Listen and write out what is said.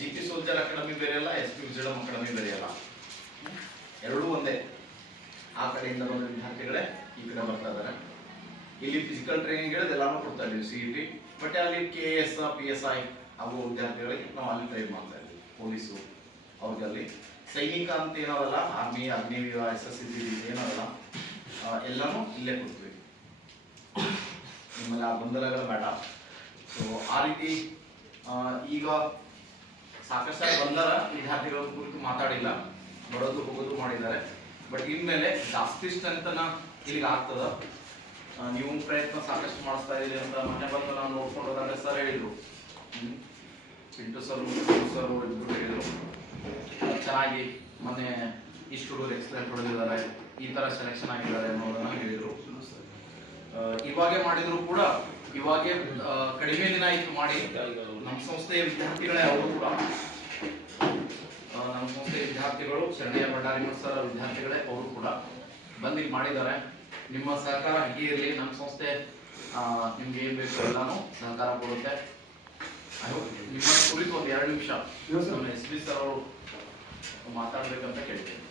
GP soldier academy ಬೇರೆ ಅಲ್ಲ, SP ವಿಜಯಂ academy ಬೇರೆ ಅಲ್ಲ, ಎರಡೂ ಒಂದೇ. ಆ ಕಡೆಯಿಂದ ಬಂದ ವಿದ್ಯಾರ್ಥಿಗಳೇ ಈ ಕಡೆ ಬರ್ತಾ ಇದ್ದಾರೆ. ಇಲ್ಲಿ ಫಿಸಿಕಲ್ ಟ್ರೈನಿಂಗ್ ಎಲ್ಲಾನು ಕೊಡ್ತಾ ಇದೀವಿ CET, ಬಟ್ ಅಲ್ಲಿ KS PSI ಆಗೋ ವಿದ್ಯಾರ್ಥಿಗಳಿಗೆ ನಾವು ಅಲ್ಲಿ ಟ್ರೈನ್ ಮಾಡ್ತಾ ಇದ್ವಿ. ಪೊಲೀಸು ಅವ್ರಿಗೆ ಅಲ್ಲಿ ಸೈನಿಕ ಅಂತ ಏನೋದಲ್ಲ, ಆರ್ಮಿ, ಅಗ್ನಿವೀರ, SSC ಏನೋದಲ್ಲ, ಎಲ್ಲಾನು ಇಲ್ಲೇ ಕೊಡ್ತೀವಿ. ನಿಮ್ಮಲ್ಲಿ ಆ ಗೊಂದಲಗಳು ಬೇಡ. ಸೊ ಆ ರೀತಿ ಈಗ ಸಾಕಷ್ಟು ಬಂದರ ವಿದ್ಯಾರ್ಥಿಗಳ ಕುರಿತು ಮಾತಾಡಿಲ್ಲ, ಬರೋದು ಹೋಗೋದು ಮಾಡಿದ್ದಾರೆ. ಬಟ್ ಇನ್ಮೇಲೆ ಜಾಸ್ತಿ ಸ್ಟ್ರೆಂತನ ಇಲ್ಲಿಗೆ ಆಗ್ತದ. ನೀವು ಪ್ರಯತ್ನ ಸಾಕಷ್ಟು ಮಾಡಿಸ್ತಾ ಇದ್ದೀರಿ ಅಂತ ಮೊನ್ನೆ ಬಂದು ನಾವು ನೋಡ್ಕೊಂಡು ಹೋದಾಗ ಸರ್ ಹೇಳಿದ್ರು, ಪಿಂಟು ಸರ್ ಇಬ್ಬರು ಹೇಳಿದ್ರು, ಚೆನ್ನಾಗಿ ಮೊನ್ನೆ ಇಷ್ಟು ಹುಡುಗರು ಎಕ್ಸಲೆಂಟ್ ಹೊಡೆದಿದ್ದಾರೆ, ಈ ತರ ಸೆಲೆಕ್ಷನ್ ಆಗಿದ್ದಾರೆ ಅನ್ನೋದನ್ನ ಹೇಳಿದ್ರು. ಇವಾಗೆ ಮಾಡಿದ್ರು ಕೂಡ, ಇವಾಗೆ ಕಡಿಮೆ ದಿನ ಇತ್ತು ಮಾಡಿ, ನಮ್ಮ ಸಂಸ್ಥೆಯ ವಿದ್ಯಾರ್ಥಿಗಳೇ ಅವರು ಕೂಡ, ನಮ್ಮ ಸಂಸ್ಥೆಯ ವಿದ್ಯಾರ್ಥಿಗಳು ಶರಣಿಯ ಭಂಡಾರಿಮಠ ಸರ್ ವಿದ್ಯಾರ್ಥಿಗಳೇ ಅವರು ಕೂಡ ಬಂದು ಮಾಡಿದ್ದಾರೆ. ನಿಮ್ಮ ಸಹಕಾರ ಹೀಗೆ ಇರಲಿ. ನಮ್ಮ ಸಂಸ್ಥೆ ನಿಮ್ಗೆ ಏನ್ ಬೇಕು ಎಲ್ಲಾನು ಸಹಕಾರ ಕೊಡುತ್ತೆ. ನಿಮ್ಮ ಕುರಿತು ಒಂದು 2 ನಿಮಿಷ ನಮ್ಮ SP ಸರ್ ಅವರು ಮಾತಾಡ್ಬೇಕಂತ ಕೇಳ್ತೇನೆ.